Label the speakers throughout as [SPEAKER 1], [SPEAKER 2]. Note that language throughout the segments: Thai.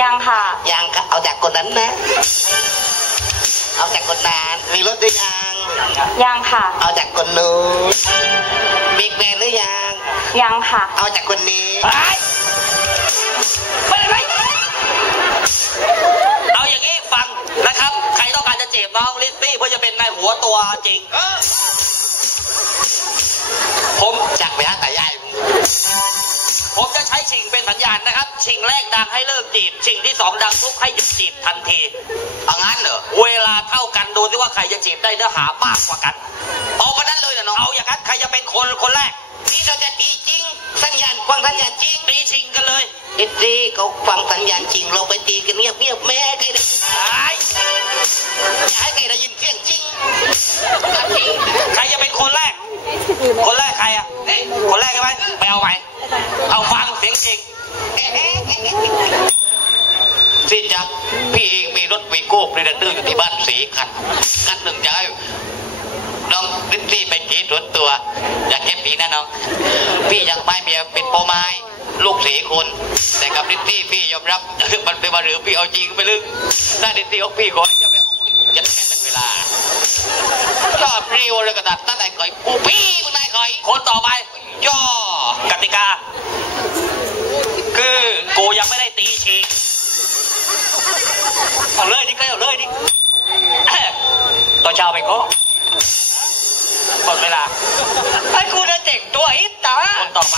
[SPEAKER 1] ยังค่ะ
[SPEAKER 2] ยังก็เอาจากคนนั้นนะ เอาจากคนนั้นมีรถหรือยัง
[SPEAKER 1] ยังค่ะ
[SPEAKER 2] เอาจากคนนู้นมีแฟนหรือยัง
[SPEAKER 1] ยังค่ะ
[SPEAKER 2] เอาจากคนนี้
[SPEAKER 3] เอาอย่างนี้ฟังนะครับ ใครต้องการจะจีบน้องลิซซี่เพื่อจะเป็นนายหัวตัวจริง ผม
[SPEAKER 2] จากไปหาตายายมึง
[SPEAKER 3] ผมจะใช้ชิงเป็นสัญญาณนะครับ ชิงแรกดังให้เลิกจีบ ชิงที่สองดังปุ๊บให้หยุดจีบทันที
[SPEAKER 2] เอางั้นเหรอ
[SPEAKER 3] เวลาเท่ากันดูซิว่าใครจะจีบได้เนื้อหามากกว่ากัน
[SPEAKER 2] เอากันนั้นเลยเหรอน้อง
[SPEAKER 3] เอาอย่างนั้นใครจะเป็นคนคนแรก
[SPEAKER 2] นี่เราจะตีจริง สัญญาณฟังสัญญาณจริง
[SPEAKER 3] ตีชิงกันเลย
[SPEAKER 2] เอ็ดดี้เขาฟังสัญญาณจริงเราไปตีกันเงียบเงียบๆแม่ให้ใครได้ยิน
[SPEAKER 3] ไอ้
[SPEAKER 2] อย่าให้ใครได้ยินเสียงจริง
[SPEAKER 3] ใครจะเป็นคนแรก คนแรกใครอะ คนแรกใช่ไหมไปเอาใหม่ เอาฟังเสียงจริง
[SPEAKER 2] สิจ๊ะพี่เองมีรถวีโก้พรีเดเตอร์อยู่ ที่บ้านสีคันคันหนึ่งจะให้น้องลิซี่ไปจีส่วนตัว อยากแค่ปีนะน้องพี่ยังไม่เมียเป็นพ่อไม้ลูกสีคนแต่กับลิซี่พี่ยอมรับมันเป็นมาหรือพี่เอาจริงไปลึกถ้าลิซี่ของพี่ขอให้เจ้าไปจะแทนเป็นเวลาชอบเรียวเลยกระดับตั้งแต่ก่อยกูพี่มึงนายก่อย
[SPEAKER 3] คนต่อไป
[SPEAKER 2] ย่อก
[SPEAKER 3] ติกา คือกูยังไม่ได้ตีชิงเอาเลยดิก็เอาเลยดิ ไปก็หมดเวลา
[SPEAKER 1] ไอ้กูจะเจ๋งตัวอิตา
[SPEAKER 3] คนต่อไป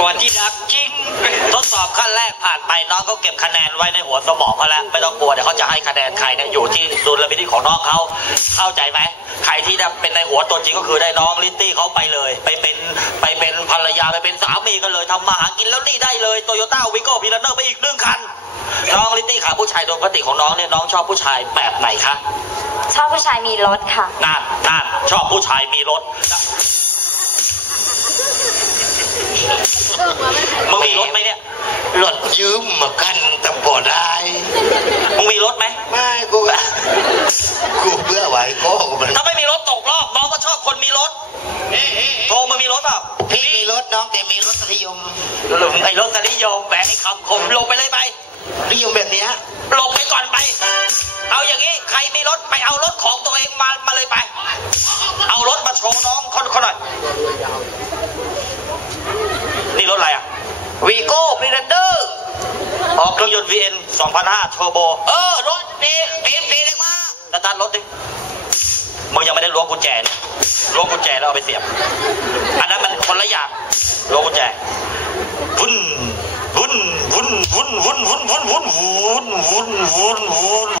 [SPEAKER 3] กว่าที่รักจริง ทดสอบขั้นแรกผ่านไปน้องก็เก็บคะแนนไว้ในหัวสมองเขาแล้วไม่ต้องกลัวเดี๋ยวเขาจะให้คะแนนใครเนี่ยอยู่ที่ดุลพินิจของน้องเขาเข้าใจไหมใครที่จะเป็นในหัวตัวจริงก็คือได้น้องลิตตี้เขาไปเลย ไปเป็นไปเป็นภรรยาไปเป็นสามีกันเลยทำมาหากินแล้วนี่ได้เลยโตโยต้าวิโก้พีลันเนอร์ไปอีกหนึ่งคันน้องลิตตี้ขาผู้ชายโดยปกติของน้องเนี่ยน้องชอบผู้ชายแบบไหนคะ
[SPEAKER 1] ชอบผู้ชายมีรถค่ะ
[SPEAKER 3] นั่นนั่นชอบผู้ชายมีรถ มึงมีรถไหมเนี่ย
[SPEAKER 2] รถยืมมากันแต่พอได้
[SPEAKER 3] มึงมีรถไหม
[SPEAKER 2] ไม่กูก็กูเบื่อไหวก็มัน
[SPEAKER 3] ถ้าไม่มีรถตกรอบน้องก็ชอบคนมีรถโทรมึงมีรถเปล่า
[SPEAKER 2] พี่มีรถน้องแต่มีรสนิยม
[SPEAKER 3] หลงไอ้รถจะนิยมแหมไอ้คำคมลงไปเลยไป
[SPEAKER 2] นิยมแบบเนี้ย
[SPEAKER 3] ลงไปก่อนไป เอาอย่างนี้ใครมีรถไปเอารถของตัวเองมา มาเลยไป เอารถมาโชว์น้องเขาเขาหน่อย นี่รถอะไรอะ
[SPEAKER 2] วีโก้พรีเดเตอร์
[SPEAKER 3] ออกเครื่องยนต์ VN 2005 Turbo
[SPEAKER 2] เออ รถเต็มเต็มเต็มมา
[SPEAKER 3] สตาร์ทรถดิ มึงยังไม่ได้ล้วงกุญแจนี่ล้วงกุญแจแล้วเอาไปเสียบ อันนั้นมันคนละอย่าง